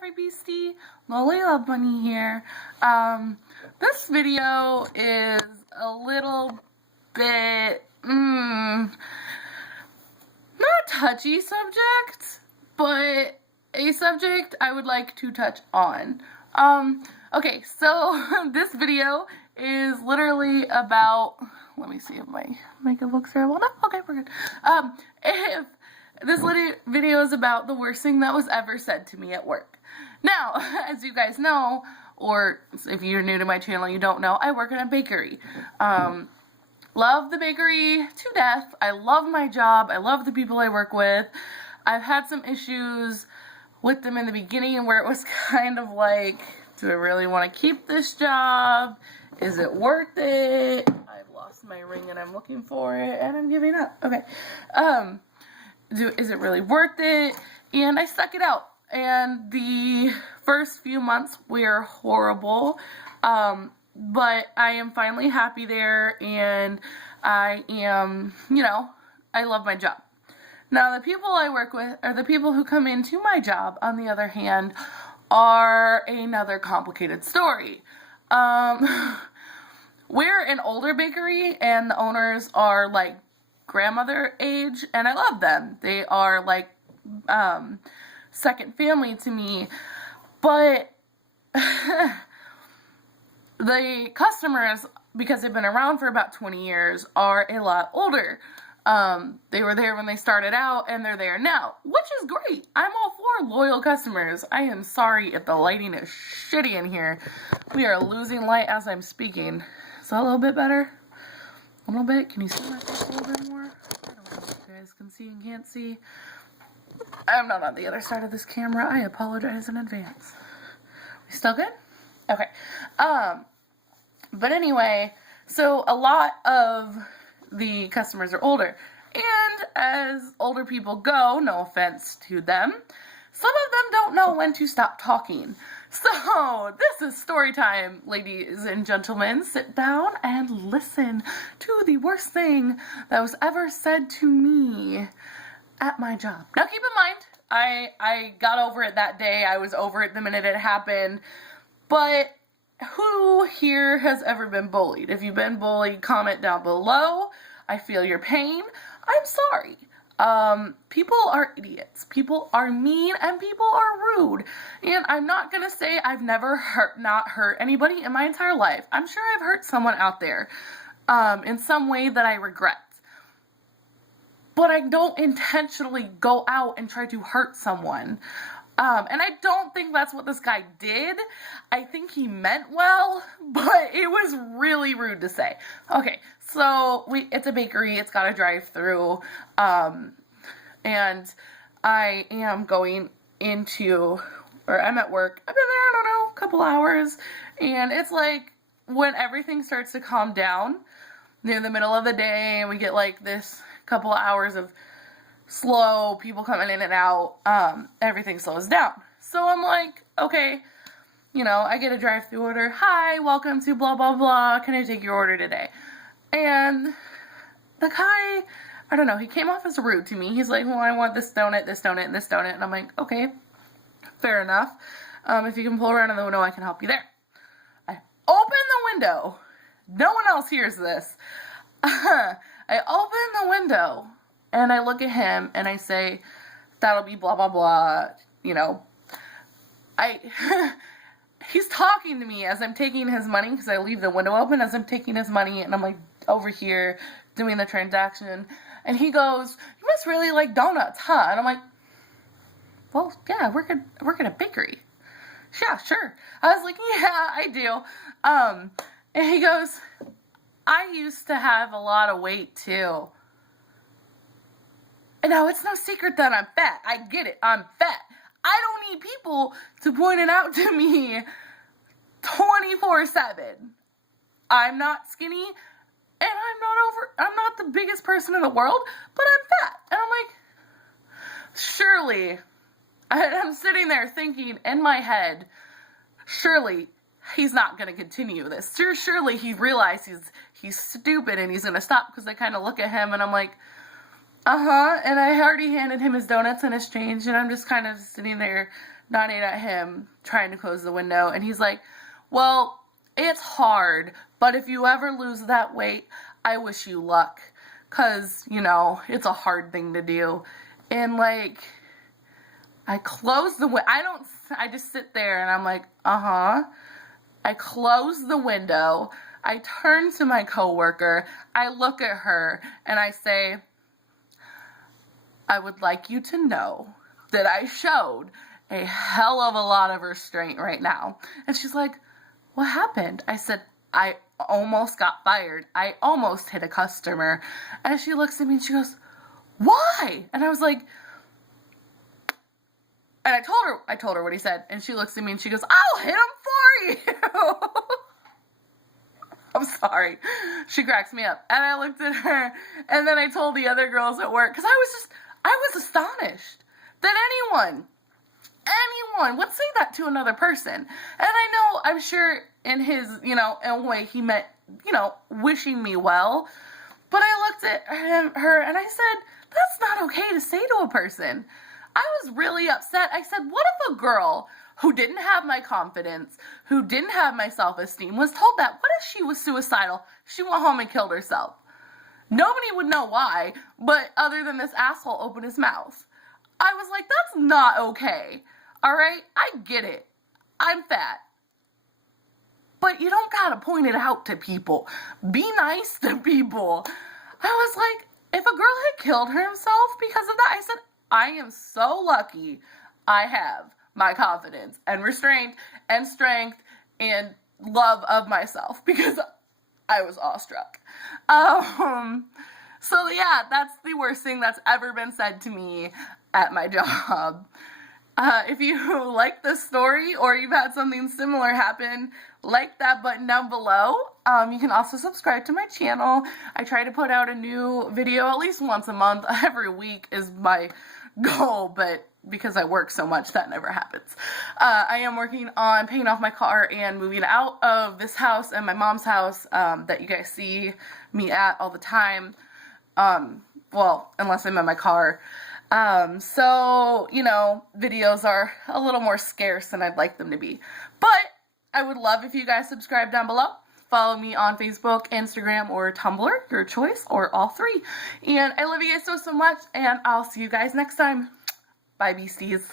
every beastie, Lolly Love Bunny here. This video is a little bit, not a touchy subject, but a subject I would like to touch on. Okay, so this video is literally about, let me see if my makeup looks terrible. No, okay, we're good. If this video is about the worst thing that was ever said to me at work. Now, as you guys know, or if you're new to my channel, you don't know, I work in a bakery. Love the bakery to death. I love my job. I love the people I work with. I've had some issues with them in the beginning where it was kind of like, do I really want to keep this job? Is it worth it? I've lost my ring and I'm looking for it and I'm giving up. Okay. Is it really worth it? And I stuck it out. And the first few months were horrible. But I am finally happy there, and I am, I love my job. Now, the people I work with, or the people who come into my job, on the other hand, are another complicated story. We're an older bakery, and the owners are like grandmother age, and I love them. They are like second family to me, but the customers, because they've been around for about 20 years, are a lot older. They were there when they started out, and they're there now, which is great. I'm all for loyal customers. I am sorry if the lighting is shitty in here. We are losing light as I'm speaking. Is that a little bit better? A little bit? Can you see my face a little bit more? I don't know if you guys can see and can't see. I'm not on the other side of this camera. I apologize in advance. We still good? Okay. But anyway, so a lot of the customers are older. And as older people go, no offense to them, some of them don't know when to stop talking. So, this is story time, ladies and gentlemen. Sit down and listen to the worst thing that was ever said to me at my job. Now, keep in mind, I got over it that day. I was over it the minute it happened. But who here has ever been bullied? If you've been bullied, comment down below. I feel your pain. I'm sorry. People are idiots. People are mean, and people are rude. And I'm not gonna say I've never not hurt anybody in my entire life. I'm sure I've hurt someone out there in some way that I regret. But I don't intentionally go out and try to hurt someone. And I don't think that's what this guy did. I think he meant well, but it was really rude to say. Okay, so it's a bakery, it's got a drive-through, and I am going into, or I'm at work. I've been there, I don't know, a couple hours, and it's like when everything starts to calm down near the middle of the day, and we get like this couple hours of slow people coming in and out, everything slows down. So I'm like, okay, I get a drive-through order. Hi, welcome to blah, blah, blah. Can I take your order today? And the guy, I don't know, he came off as rude to me. He's like, well, I want this donut, this donut, and this donut. And I'm like, okay, fair enough. If you can pull around in the window, I can help you there. I open the window. No one else hears this. I open the window. And I look at him and I say, that'll be blah, blah, blah, he's talking to me as I'm taking his money, because I leave the window open as I'm taking his money, and I'm like over here doing the transaction. And he goes, you must really like donuts, huh? And I'm like, well, yeah, I work at a bakery. Yeah, sure. I was like, yeah, I do. And he goes, I used to have a lot of weight too. And now, it's no secret that I'm fat. I get it. I'm fat. I don't need people to point it out to me 24/7. I'm not skinny, and I'm not the biggest person in the world, but I'm fat. And I'm like, surely, I'm sitting there thinking in my head, surely he's not going to continue this. Surely he realizes he's stupid and he's going to stop, because I kind of look at him and I'm like, and I already handed him his donuts and his change, and I'm just kind of sitting there nodding at him, trying to close the window, and he's like, well, it's hard, but if you ever lose that weight, I wish you luck, because, you know, it's a hard thing to do. And, like, I close the window. I just sit there, and I'm like, uh-huh. I close the window. I turn to my coworker. I look at her, and I say, I would like you to know that I showed a hell of a lot of restraint right now. And she's like, what happened? I said, I almost got fired. I almost hit a customer. And she looks at me and she goes, why? And I was like, and I told her what he said. And she looks at me and she goes, I'll hit him for you. I'm sorry. She cracks me up. And I looked at her, and then I told the other girls at work, because I was astonished that anyone would say that to another person. And I know, I'm sure in his, in a way he meant, wishing me well. But I looked at her and I said, that's not okay to say to a person. I was really upset. I said, what if a girl who didn't have my confidence, who didn't have my self-esteem, was told that? What if she was suicidal? She went home and killed herself. Nobody would know why, but other than this asshole opened his mouth. I was like, that's not okay. All right? I get it. I'm fat. But you don't gotta point it out to people. Be nice to people. I was like, if a girl had killed herself because of that, I said, I am so lucky I have my confidence and restraint and strength and love of myself, because I was awestruck. So yeah, that's the worst thing that's ever been said to me at my job. If you like this story or you've had something similar happen, like that button down below. You can also subscribe to my channel. I try to put out a new video at least once a month. Every week is my goal, but because I work so much, that never happens. I am working on paying off my car and moving out of this house and my mom's house that you guys see me at all the time. Well, unless I'm in my car. So, videos are a little more scarce than I'd like them to be. But I would love if you guys subscribe down below. Follow me on Facebook, Instagram, or Tumblr, your choice, or all three. And I love you guys so much, and I'll see you guys next time. Bye, beasties.